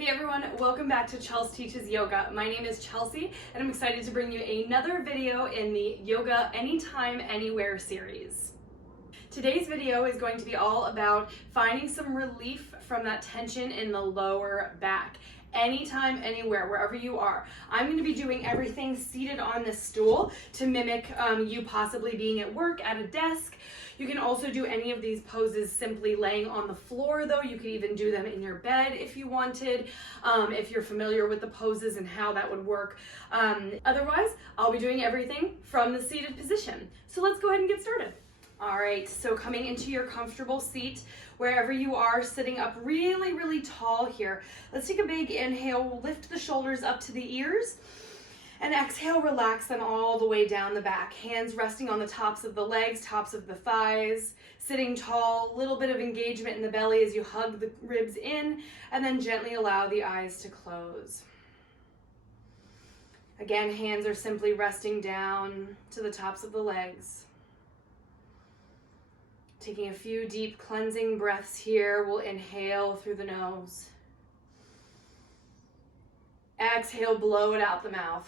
Hey everyone, welcome back to Chelsea Teaches Yoga. My name is Chelsea and I'm excited to bring you another video in the Yoga Anytime, Anywhere series. Today's video is going to be all about finding some relief from that tension in the lower back. Anytime, anywhere, wherever you are. I'm going to be doing everything seated on this stool to mimic you possibly being at work, at a desk. You can also do any of these poses simply laying on the floor though. You could even do them in your bed if you wanted, if you're familiar with the poses and how that would work. Otherwise, I'll be doing everything from the seated position. So let's go ahead and get started. All right, so coming into your comfortable seat, wherever you are, sitting up really, really tall here. Let's take a big inhale. We'll lift the shoulders up to the ears. And exhale, relax them all the way down the back. Hands resting on the tops of the legs, tops of the thighs. Sitting tall, little bit of engagement in the belly as you hug the ribs in, and then gently allow the eyes to close. Again, hands are simply resting down to the tops of the legs. Taking a few deep cleansing breaths here. We'll inhale through the nose. Exhale, blow it out the mouth.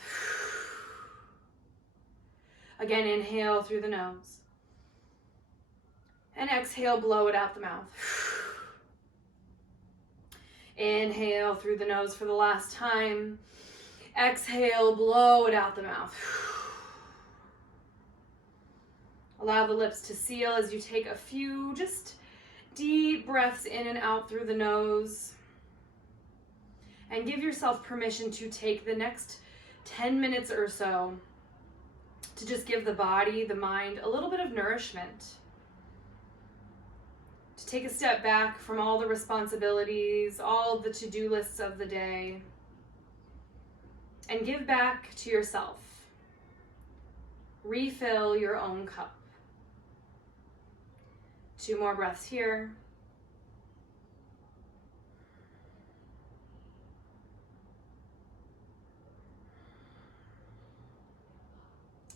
Again, inhale through the nose. And exhale, blow it out the mouth. Inhale through the nose for the last time. Exhale, blow it out the mouth. Allow the lips to seal as you take a few just deep breaths in and out through the nose. And give yourself permission to take the next 10 minutes or so to just give the body, the mind, a little bit of nourishment. To take a step back from all the responsibilities, all the to-do lists of the day, and give back to yourself. Refill your own cup. 2 more breaths here.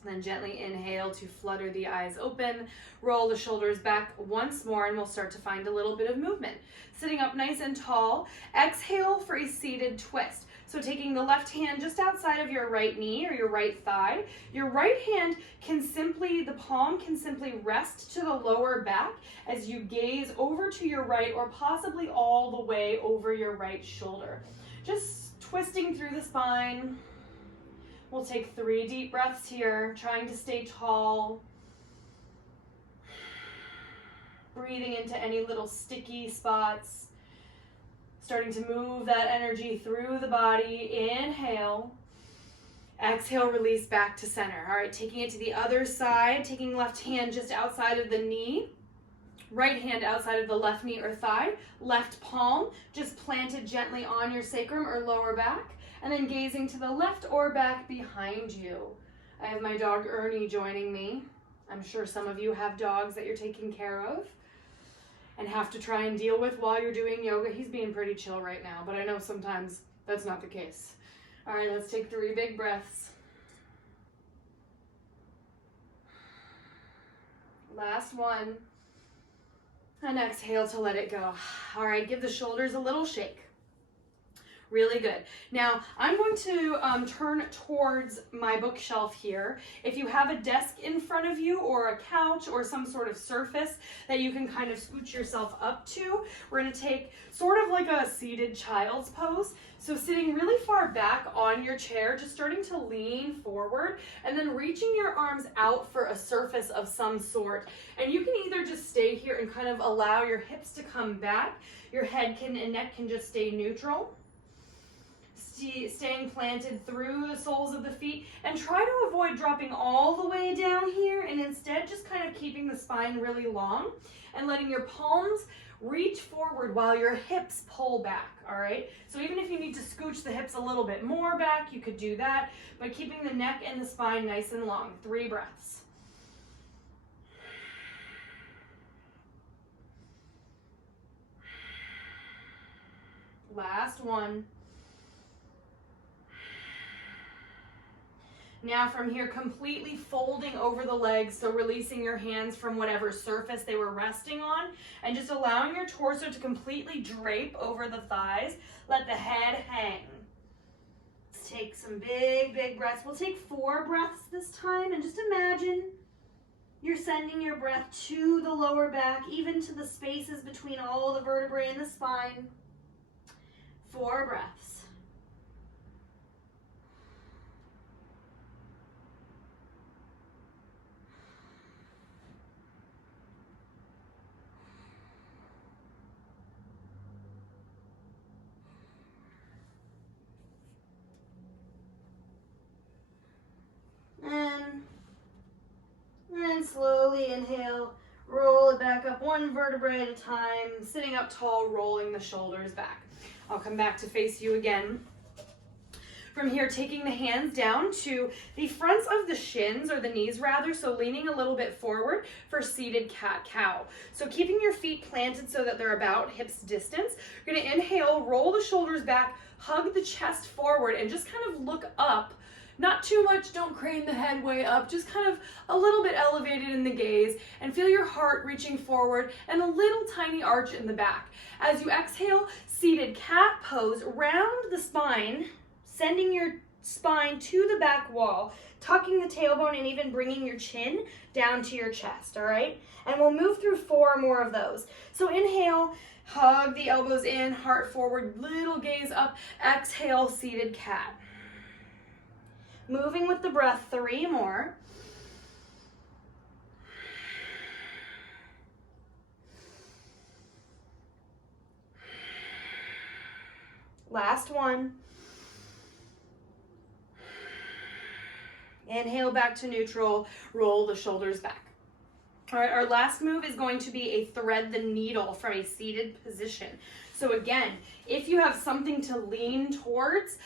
Then gently inhale to flutter the eyes open, roll the shoulders back once more, and we'll start to find a little bit of movement. Sitting up nice and tall, exhale for a seated twist. So taking the left hand just outside of your right knee or your right thigh, your right hand can simply, the palm can simply rest to the lower back as you gaze over to your right or possibly all the way over your right shoulder. Just twisting through the spine. We'll take 3 deep breaths here, trying to stay tall. Breathing into any little sticky spots. Starting to move that energy through the body. Inhale. Exhale, release back to center. All right, taking it to the other side, taking left hand just outside of the knee. Right hand outside of the left knee or thigh. Left palm just planted gently on your sacrum or lower back. And then gazing to the left or back behind you. I have my dog Ernie joining me. I'm sure some of you have dogs that you're taking care of and have to try and deal with while you're doing yoga. He's being pretty chill right now, but I know sometimes that's not the case. All right, let's take 3 big breaths. Last one. And exhale to let it go. All right, give the shoulders a little shake. Really good. Now, I'm going to turn towards my bookshelf here. If you have a desk in front of you or a couch or some sort of surface that you can kind of scooch yourself up to, we're going to take sort of like a seated child's pose. So sitting really far back on your chair, just starting to lean forward and then reaching your arms out for a surface of some sort. And you can either just stay here and kind of allow your hips to come back. Your head and neck can just stay neutral. Staying planted through the soles of the feet, and try to avoid dropping all the way down here, and instead just kind of keeping the spine really long and letting your palms reach forward while your hips pull back. All right, so even if you need to scooch the hips a little bit more back, you could do that, but keeping the neck and the spine nice and long. 3 breaths. Last one. Now from here, completely folding over the legs, so releasing your hands from whatever surface they were resting on, and just allowing your torso to completely drape over the thighs. Let the head hang. Let's take some big, big breaths. We'll take 4 breaths this time, and just imagine you're sending your breath to the lower back, even to the spaces between all the vertebrae in the spine. 4 breaths. And slowly inhale, roll it back up 1 vertebrae at a time, sitting up tall, rolling the shoulders back. I'll come back to face you again. From here, taking the hands down to the fronts of the shins, or the knees rather, so leaning a little bit forward for seated cat-cow. So keeping your feet planted so that they're about hips distance. You're gonna inhale, roll the shoulders back, hug the chest forward, and just kind of look up. Not too much, don't crane the head way up, just kind of a little bit elevated in the gaze, and feel your heart reaching forward and a little tiny arch in the back. As you exhale, seated cat pose, round the spine, sending your spine to the back wall, tucking the tailbone and even bringing your chin down to your chest, all right? And we'll move through 4 more of those. So inhale, hug the elbows in, heart forward, little gaze up, exhale, seated cat. Moving with the breath, 3 more. Last one. Inhale back to neutral, roll the shoulders back. All right, our last move is going to be a thread the needle from a seated position. So again, if you have something to lean towards,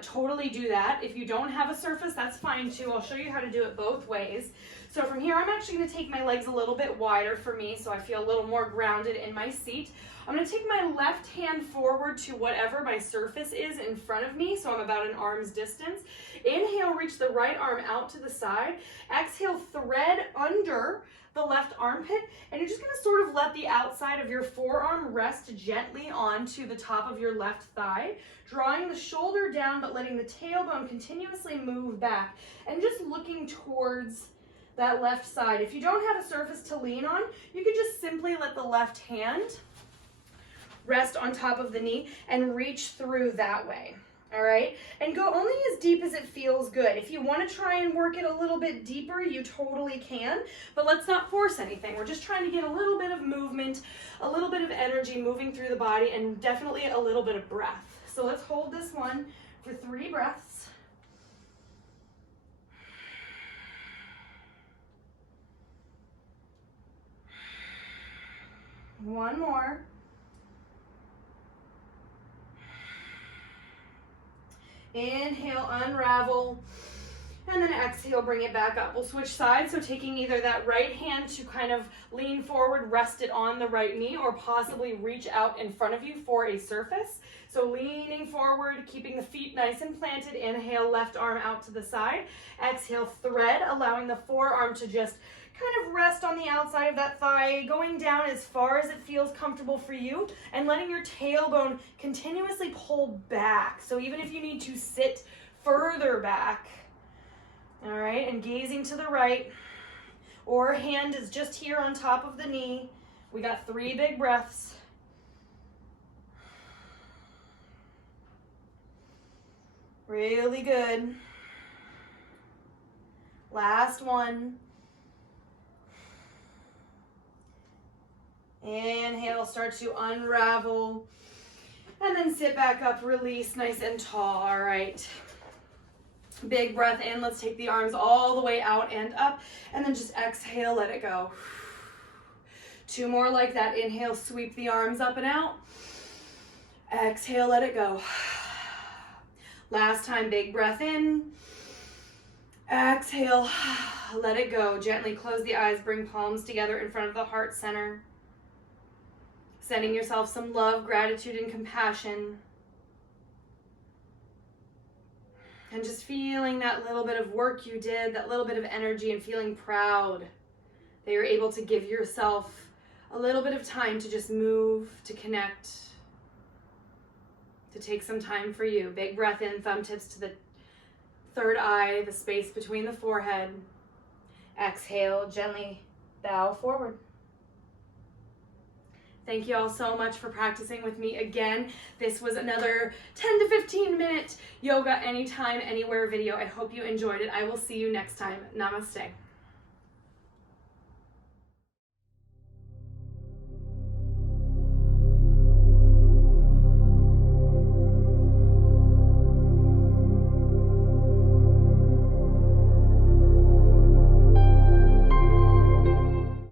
totally do that. If you don't have a surface, that's fine too. I'll show you how to do it both ways. So from here, I'm actually gonna take my legs a little bit wider for me so I feel a little more grounded in my seat. I'm gonna take my left hand forward to whatever my surface is in front of me, so I'm about an arm's distance. Inhale, reach the right arm out to the side. Exhale, thread under the left armpit, and you're just gonna sort of let the outside of your forearm rest gently onto the top of your left thigh, drawing the shoulder down but letting the tailbone continuously move back and just looking towards that left side. If you don't have a surface to lean on, you could just simply let the left hand rest on top of the knee and reach through that way. All right, and go only as deep as it feels good. If you want to try and work it a little bit deeper, you totally can, but let's not force anything. We're just trying to get a little bit of movement, a little bit of energy moving through the body, and definitely a little bit of breath. So let's hold this one for 3 breaths. One more. Inhale, unravel, and then exhale, bring it back up. We'll switch sides, so taking either that right hand to kind of lean forward, rest it on the right knee, or possibly reach out in front of you for a surface. So leaning forward, keeping the feet nice and planted. Inhale, left arm out to the side. Exhale, thread, allowing the forearm to just kind of rest on the outside of that thigh, going down as far as it feels comfortable for you, and letting your tailbone continuously pull back. So even if you need to sit further back, all right, and gazing to the right, or hand is just here on top of the knee. We got 3 big breaths. Really good. Last one. Inhale, start to unravel, and then sit back up, release nice and tall. All right. Big breath in. Let's take the arms all the way out and up, and then just exhale, let it go. 2 more like that. Inhale, sweep the arms up and out. Exhale, let it go. Last time, big breath in. Exhale, let it go. Gently close the eyes, bring palms together in front of the heart center. Sending yourself some love, gratitude, and compassion. And just feeling that little bit of work you did, that little bit of energy, and feeling proud that you're able to give yourself a little bit of time to just move, to connect, to take some time for you. Big breath in, thumb tips to the third eye, the space between the forehead. Exhale, gently bow forward. Thank you all so much for practicing with me again. This was another 10 to 15 minute yoga anytime, anywhere video. I hope you enjoyed it. I will see you next time. Namaste.